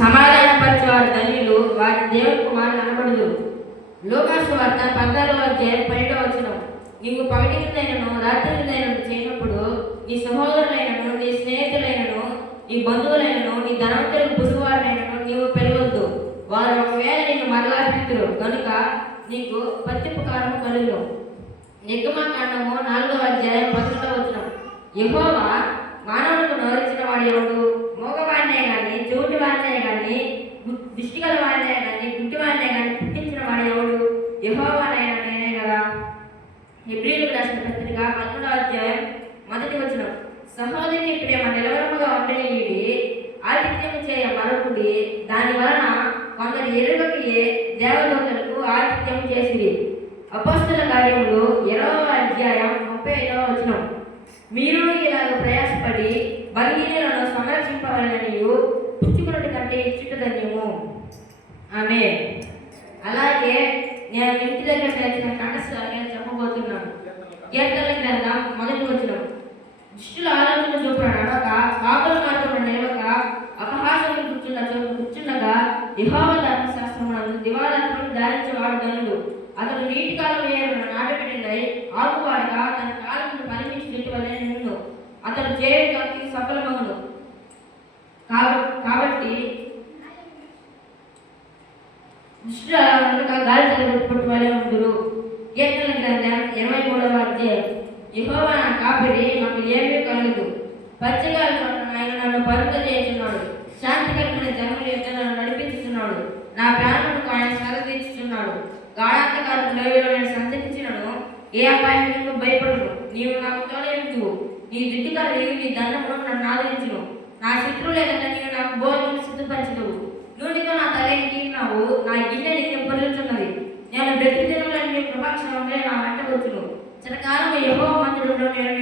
సమాధానపరిచేవారు ధన్యులు, వారి దేవుని కుమారులు అనబడుదురు. లోకాసు వార్త 14:12 నీవు పగటిదైనను రాత్రిదైనను చేయనప్పుడు నీ సహోదరులైనను నీ స్నేహితులైనను నీ బంధువులైనను నీ ధనవంతులకు పొరుగువారినైనను నీవు పెరగొద్దు. వారు ఒకవేళ నిన్ను మరలాడుతురు కనుక నీకు ప్రత్యుపకారము కలుగును. నిర్గమకాండము 4:11 యెహోవా మానవులకు నోరించిన వాడు ఎవడు? మోగవాడినే గాని చెవిటివాడినే గాని దృష్టి గల వాడినే గాని గుడ్డివాడినే గాని పుట్టించిన వాడు ఎవడు? యెహోవానైనా నేనే కదా. హెబ్రీయులకు రాసిన పత్రిక 11:1 సహోదరి ప్రేమ నిలవరముగా ఉండనియుడి, ఆతిథ్యము చేయ మరొకటి, దాని వలన కొందరు ఎరుగకి దేవదూతలకు ఆతిథ్యము చేసిరి. అపొస్తలుల కార్యములు 20:35 మీరు ఇలాగ ప్రయాసపడి బలహీనులను సంరక్షింపవలననియు పుచ్చుకున్నటి కంటే ఇచ్చుట ధన్యము. ఆమేన్. అలాగే నేను ఇంటి దగ్గర నేర్చిన కంఠస్వరం చెప్పబోతున్నాను. కీర్తనల గ్రంథం 1 దుష్టుల ఆలోచన చూపున నడవక, పాపుల మార్గమున నిలవక, అపహాసములు కూర్చుండగా యెహోవా ధర్మశాస్త్రమునందు దివారాత్రులు ధ్యానించేవాడు ధన్యుడు. అతడు నీటి కాలం వేరున నాటబెట్టినై ఆకువాడగా తన కాలమును పరిమించి వలె నిన్ను అతడు చేయడానికి సఫలమగును. కాబట్టి దుష్టుల గాలి తలపెట్టుకుంటూ వలె ఉండురు. కీర్తనల గ్రంథం 23 యెహోవా నా కాపరి, నాకు ఏమీ కలగదు. పచ్చగాలి చోట ఆయన నన్ను పరుగ చేస్తున్నాడు. శాంతికరమైన జన్మల యొక్క నన్ను నడిపించుతున్నాడు. నా ప్రాణములకు ఆయన సగ తీర్చుతున్నాడు. గాఢాంధకారపు లోయలో నేను సంచరించినను ఏ అపాయానికి భయపడను. నీవు నాకు తోడేందువు. నీ దిద్దుకాలు నీ దండము నన్ను ఆదరించును. నా శత్రువుల ఎదుట నీవు నాకు భోజనం సిద్ధపరచుదువు. నూనెతో నా తలని తీరినావు, నా గిన్నె నీకు పొర్లుచున్నది. నేను బ్రతికి దినములను నీ కృపాక్షేమములే నా వెంట వచ్చును. చిరకాలము యెహోవా మందిరములో నేను